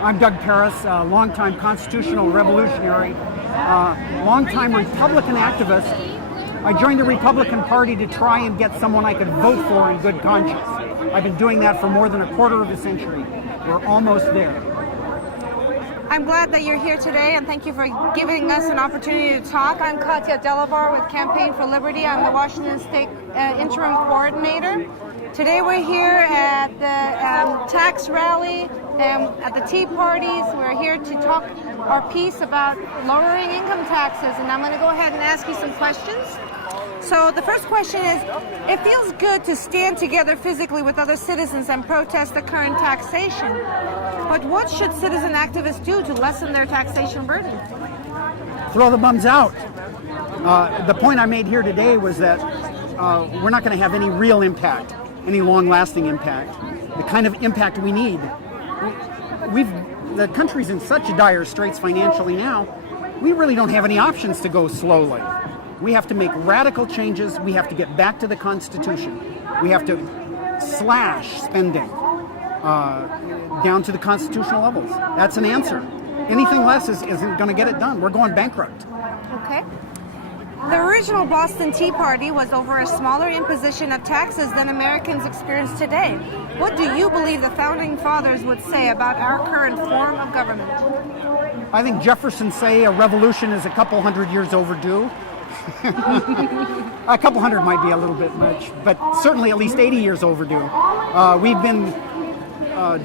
I'm Doug Parris, a longtime constitutional revolutionary, longtime Republican activist. I joined the Republican Party to try and get someone I could vote for in good conscience. I've been doing that for more than a quarter of a century. We're almost there. I'm glad that you're here today, and thank you for giving us an opportunity to talk. I'm Katya Delavar with Campaign for Liberty. I'm the Washington State Interim Coordinator. Today we're here at the tax rally, at the Tea Parties. We're here to talk our piece about lowering income taxes, and I'm going to go ahead and ask you some questions. So the first question is, it feels good to stand together physically with other citizens and protest the current taxation, but what should citizen activists do to lessen their taxation burden? Throw the bums out. The point I made here today was that we're not going to have any real impact, any long-lasting impact, the kind of impact we need. The country's in such dire straits financially now, we really don't have any options to go slowly. We have to make radical changes. We have to get back to the Constitution. We have to slash spending down to the constitutional levels. That's an answer. Anything less isn't going to get it done. We're going bankrupt. Okay. The original Boston Tea Party was over a smaller imposition of taxes than Americans experience today. What do you believe the Founding Fathers would say about our current form of government? I think Jefferson say a revolution is a couple hundred years overdue. A couple hundred might be a little bit much, but certainly at least 80 years overdue. We've been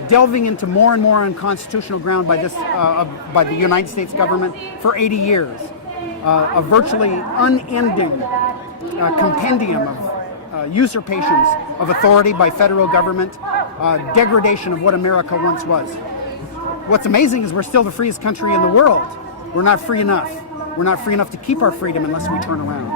delving into more and more unconstitutional ground by the United States government for 80 years. A virtually unending compendium of usurpations of authority by federal government, degradation of what America once was. What's amazing is we're still the freest country in the world. We're not free enough. We're not free enough to keep our freedom unless we turn around.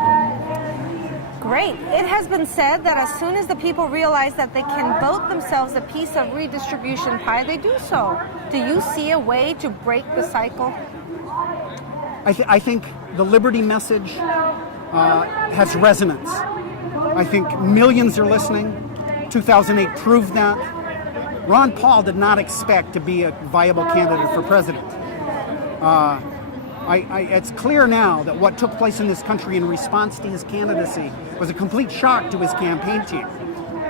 Great. It has been said that as soon as the people realize that they can vote themselves a piece of redistribution pie, they do so. Do you see a way to break the cycle? I think the liberty message has resonance. I think millions are listening. 2008 proved that. Ron Paul did not expect to be a viable candidate for president. It's clear now that what took place in this country in response to his candidacy was a complete shock to his campaign team.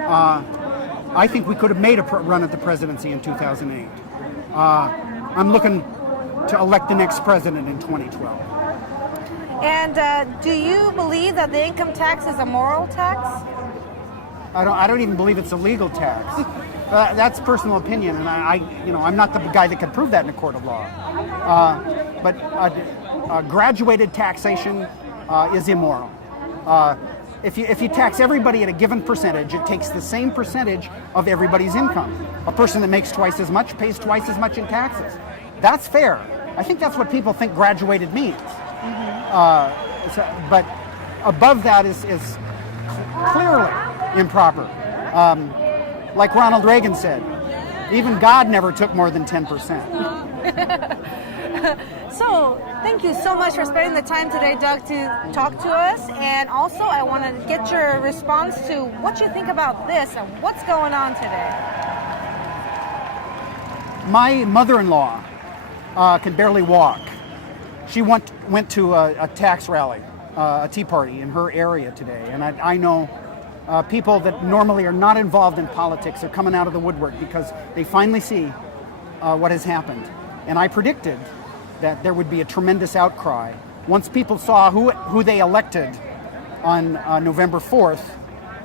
I think we could have made a run at the presidency in 2008. I'm looking to elect the next president in 2012. And do you believe that the income tax is a moral tax? I don't even believe it's a legal tax. That's personal opinion, and I'm not the guy that can prove that in a court of law. But graduated taxation is immoral. If you tax everybody at a given percentage, it takes the same percentage of everybody's income. A person that makes twice as much pays twice as much in taxes. That's fair. I think that's what people think graduated means. Mm-hmm. But above that is clearly improper. Like Ronald Reagan said, even God never took more than 10%. So, thank you so much for spending the time today, Doug, to talk to us. And also, I want to get your response to what you think about this and what's going on today. My mother-in-law can barely walk. She went to a tax rally, a Tea Party in her area today. And I know people that normally are not involved in politics are coming out of the woodwork because they finally see what has happened. And I predicted that there would be a tremendous outcry once people saw who they elected on November 4th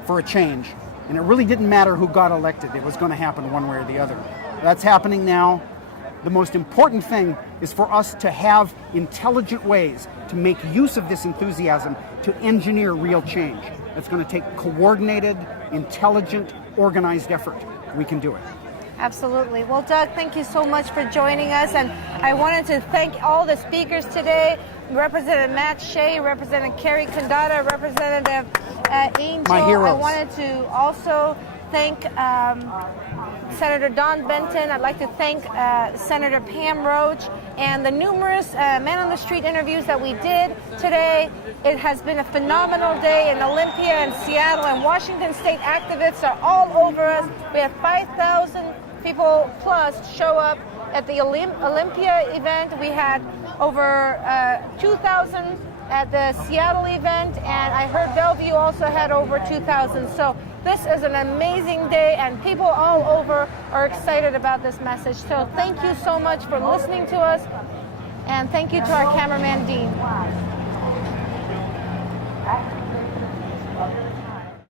for a change. And it really didn't matter who got elected. It was going to happen one way or the other. That's happening now. The most important thing is for us to have intelligent ways to make use of this enthusiasm to engineer real change. It's going to take coordinated, intelligent, organized effort. We can do it. Absolutely. Well, Doug, thank you so much for joining us. And I wanted to thank all the speakers today. Representative Matt Shea, Representative Kerry Condata, Representative Angel. My heroes. I wanted to also thank Senator Don Benton. I'd like to thank Senator Pam Roach and the numerous man-on-the-street interviews that we did today. It has been a phenomenal day in Olympia and Seattle, and Washington State activists are all over us. We had 5,000 people plus show up at the Olympia event. We had over 2,000 at the Seattle event, and I heard Bellevue also had over 2,000. So this is an amazing day, and people all over are excited about this message. So thank you so much for listening to us, and thank you to our cameraman, Dean.